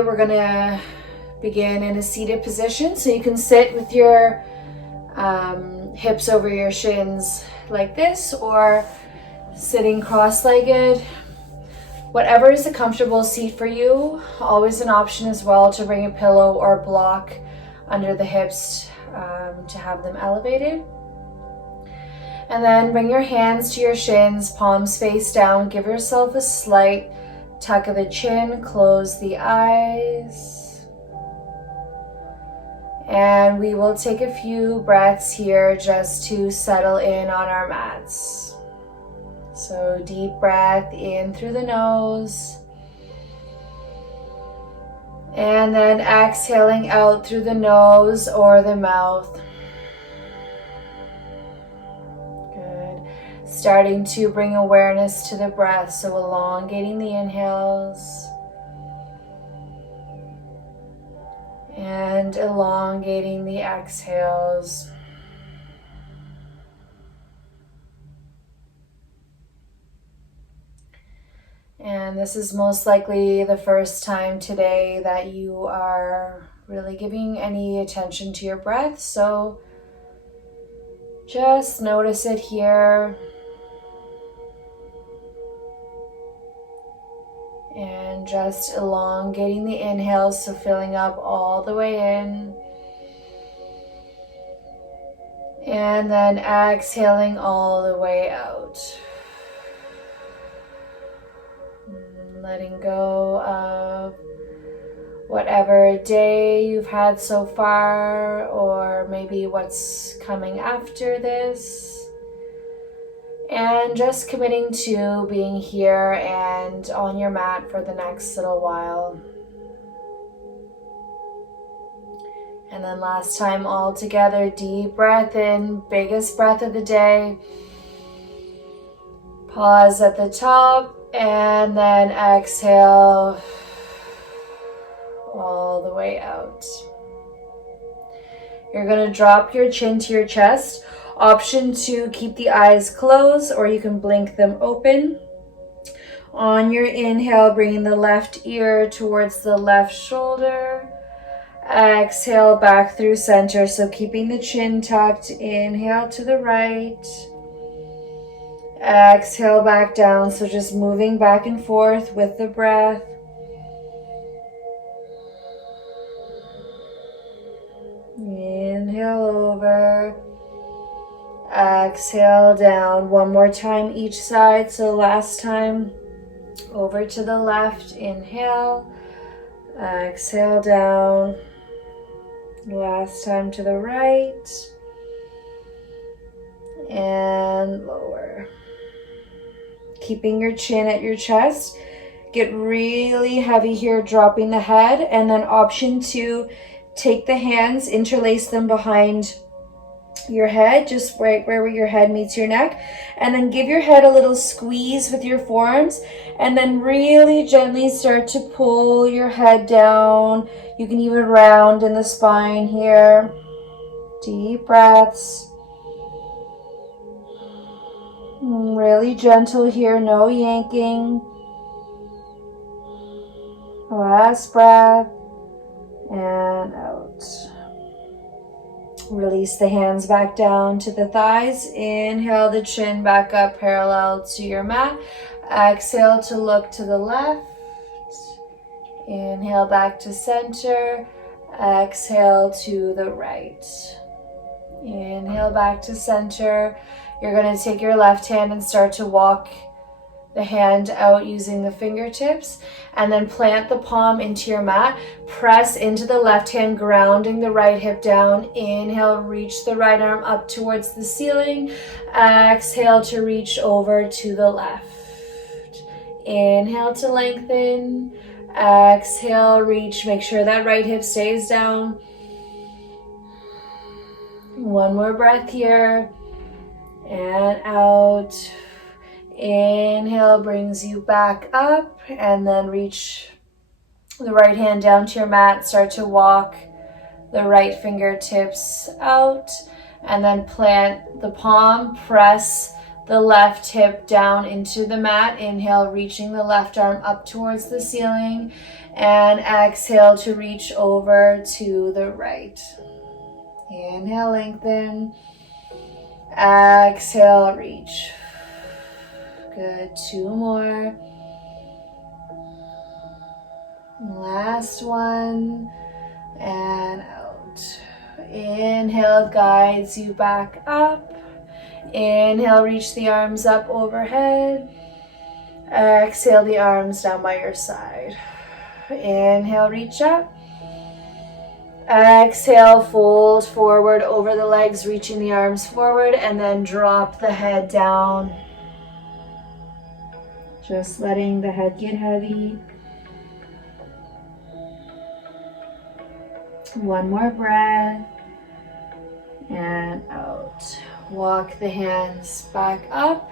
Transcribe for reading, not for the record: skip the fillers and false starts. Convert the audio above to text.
We're gonna begin in a seated position, so you can sit with your hips over your shins like this, or sitting cross-legged. Whatever is a comfortable seat for you. Always an option as well to bring a pillow or block under the hips to have them elevated. And then bring your hands to your shins, palms face down. Give yourself a slight tuck of the chin, close the eyes. And we will take a few breaths here just to settle in on our mats. So deep breath in through the nose. And then exhaling out through the nose or the mouth. Good. Starting to bring awareness to the breath, so elongating the inhales and elongating the exhales. And this is most likely the first time today that you are really giving any attention to your breath. So just notice it here. And just elongating the inhales, so filling up all the way in. And then exhaling all the way out. Letting go of whatever day you've had so far, or maybe what's coming after this. And just committing to being here and on your mat for the next little while. And then last time all together, deep breath in, biggest breath of the day. Pause at the top. And then exhale all the way out. You're going to drop your chin to your chest. Option to keep the eyes closed, or you can blink them open. On your inhale, bringing the left ear towards the left shoulder. Exhale back through center, so keeping the chin tucked. Inhale to the right. Exhale back down, so just moving back and forth with the breath. Inhale over. Exhale down. One more time each side. So last time over to the left. Inhale. Exhale down. Last time to the right. And lower. Keeping your chin at your chest. Get really heavy here, dropping the head. And then option 2, take the hands, interlace them behind your head, just right where your head meets your neck. And then give your head a little squeeze with your forearms. And then really gently start to pull your head down. You can even round in the spine here. Deep breaths. Really gentle here, no yanking. Last breath. And out. Release the hands back down to the thighs. Inhale the chin back up parallel to your mat. Exhale to look to the left. Inhale back to center. Exhale to the right. Inhale back to center. You're going to take your left hand and start to walk the hand out using the fingertips, and then plant the palm into your mat. Press into the left hand, grounding the right hip down. Inhale, reach the right arm up towards the ceiling. Exhale to reach over to the left. Inhale to lengthen. Exhale, reach. Make sure that right hip stays down. One more breath here. And out. Inhale brings you back up, and then reach the right hand down to your mat. Start to walk the right fingertips out, and then plant the palm. Press the left hip down into the mat. Inhale, reaching the left arm up towards the ceiling. And exhale to reach over to the right. Inhale, lengthen. Exhale, reach. Good, 2 more. Last one. And out. Inhale guides you back up. Inhale, reach the arms up overhead. Exhale, the arms down by your side. Inhale, reach up. Exhale, fold forward over the legs, reaching the arms forward, and then drop the head down. Just letting the head get heavy. One more breath. And out. Walk the hands back up.